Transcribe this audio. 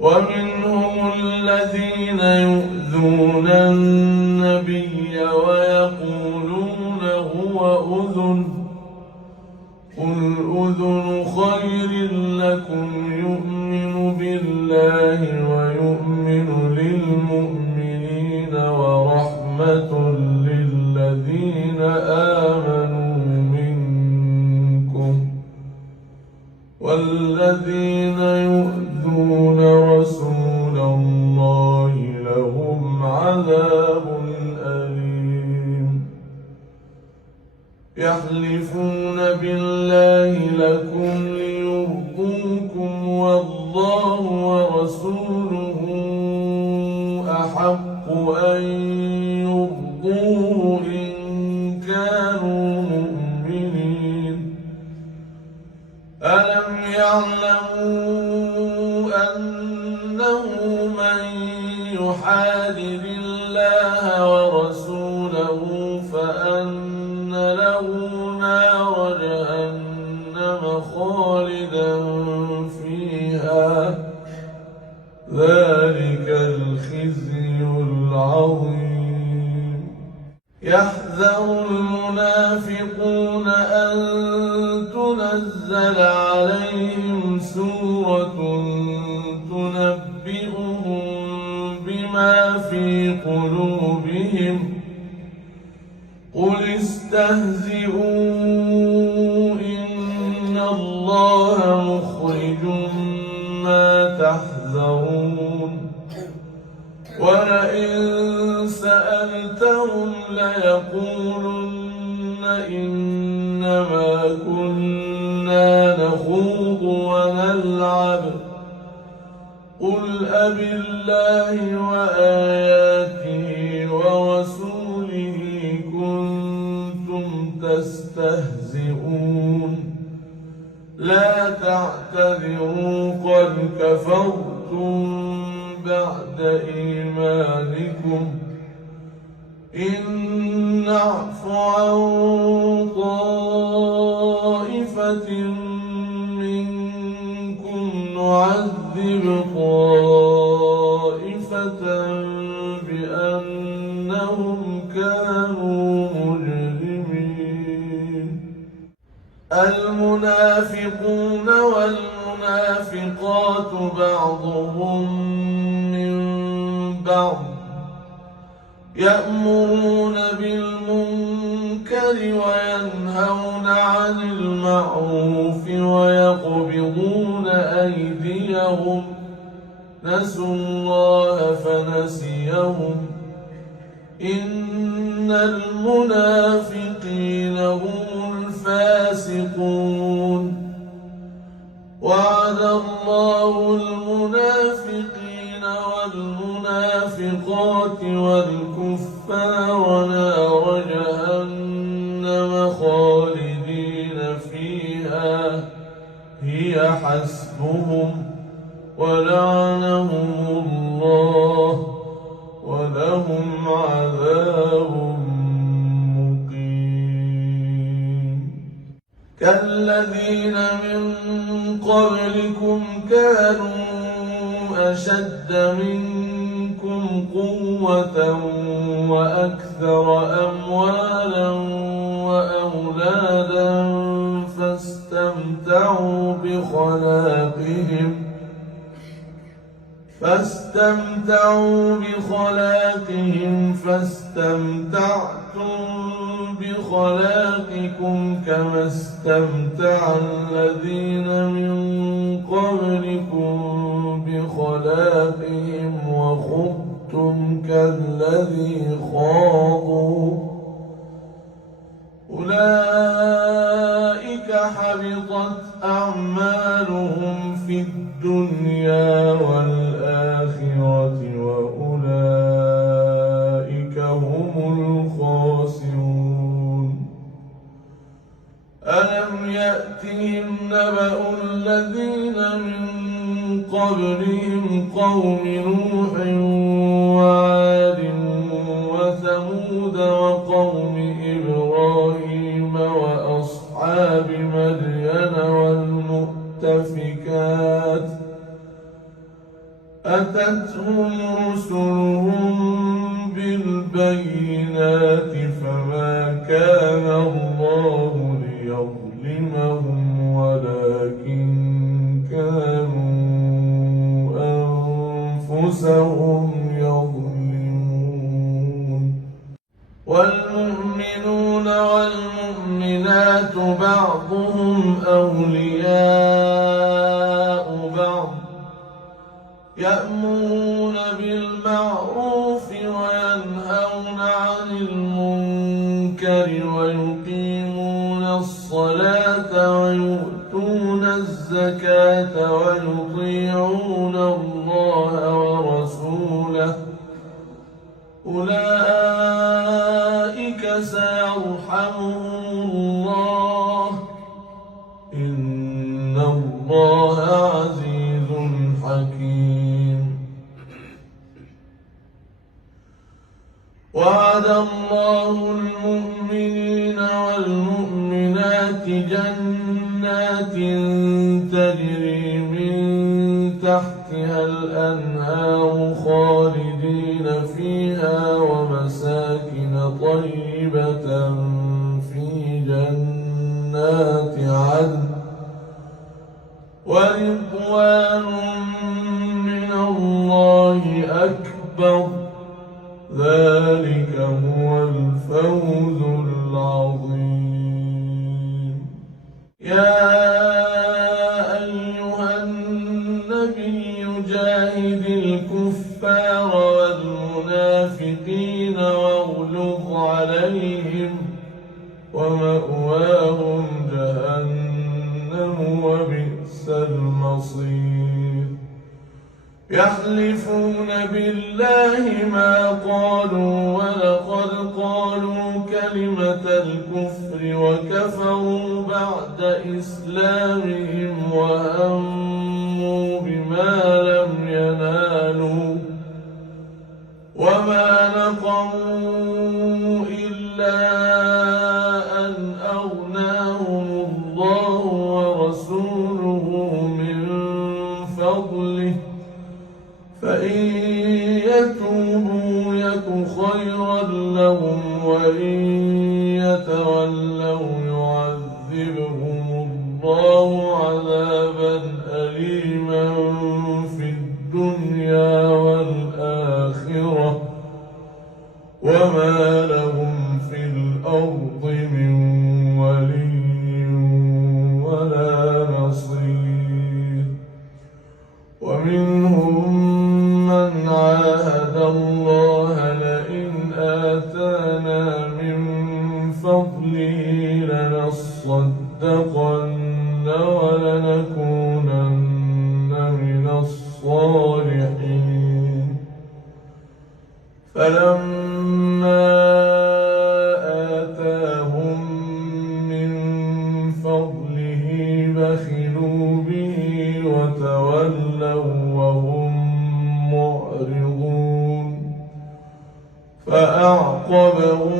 ومنهم الذين يؤذون النبي ويقولون هو أذن، قل أذن خير لكم يؤمن بالله ويؤمن للمؤمنين ورحمة للذين آمنوا منكم، والذين يؤذون رسول الله لهم عذاب أليم. يحلفون بالله لكم ليرضوكم والله ورسوله أحق أن يرضوه إن كانوا مؤمنين. ألم يعلموا أنه من يحادد الله ورسوله فأن له نار جهنم خالدا فيها، ذلك الخزي العظيم. يحذر المنافقون أن تنزل عليهم سورة تنبئهم بما في قلوبهم، قل استهزئوا إن الله مخرج ما تحذرون. ولئن سألتهم ليقولن إنما كنا نخوض ونلعب، قل أبالله وآياته ورسوله كنتم تستهزئون، لا تعتذروا قد كفرتم بعد إيمانكم، إن نعف عن طائفة منكم نعذب طائفة بأنهم كانوا مجرمين. المنافقون والمنافقات بعضهم من بعض، يأمرون بالمنكر وينهون عن المعروف ويقبضون أيديهم، نسوا الله فنسيهم، إن المنافقين هم الفاسقون. وعد الله المنافقين والمنافقات والكفار نار جهنم خالدين فيها هي حسبهم ولعنهم الله ولهم عذاب مقيم. كالذين من قبلكم كانوا أشد منكم قوة وأكثر أموالا وأولادا فاستمتعوا بخلاقهم فاستمتعتم بخلاقكم كما استمتع الذين من قبلكم بخلاقهم وخضتم كالذي خاضوا، أولئك حبطت أعمالهم في الدنيا والآخرة وأولئك هم الخاسرون. ألم يأتهم نبأ الذين من قبلهم قوم نوح وعاد وثمود وقوم إبراهيم وأصحاب مدين والمؤتفكات أتتهم رسلهم بالبينات فما كان الله ليظلمهم ولكن كانوا أنفسهم يظلمون والمؤمنون والمؤمنات بعضهم أولياء بعض يأمرون بالمعروف وينهون عن المنكر ويقيمون الصلاة ويؤتون الزكاة ويطيعون الله ورسوله أولئك سيرحمهم الله إن الله عزيز حكيم وعد الله المؤمنين والمؤمنات جنات تجري من تحتها الأنهار خالدين فيها ومساكن طيبة في جنات عدن ورضوان من الله أكبر ذلك هو الفوز العظيم يا أيها النبي جاهد الكفار والمنافقين واغلظ عليهم ومأواهم جهنم وبئس المصير يحلفون بالله ما قالوا ولقد قالوا كلمة الكفر وكفروا بعد إسلامهم وهموا بما لم ينالوا وما نقموا إلا أن أغناهم الله ورسوله من فضله فإن يتوبوا يك خيرا لهم وإن يتولوا يعذبهم الله عذابا أليما في الدنيا والآخرة وما لهم في الأرض من ولي ولا نصير ومنهم من عاهد الله لئن آتانا من فضله لنصدقن ولنكونن من الصالحين فلما آتاهم من فضله بخلوا به وتولوا وهم معرضون فأعقبهم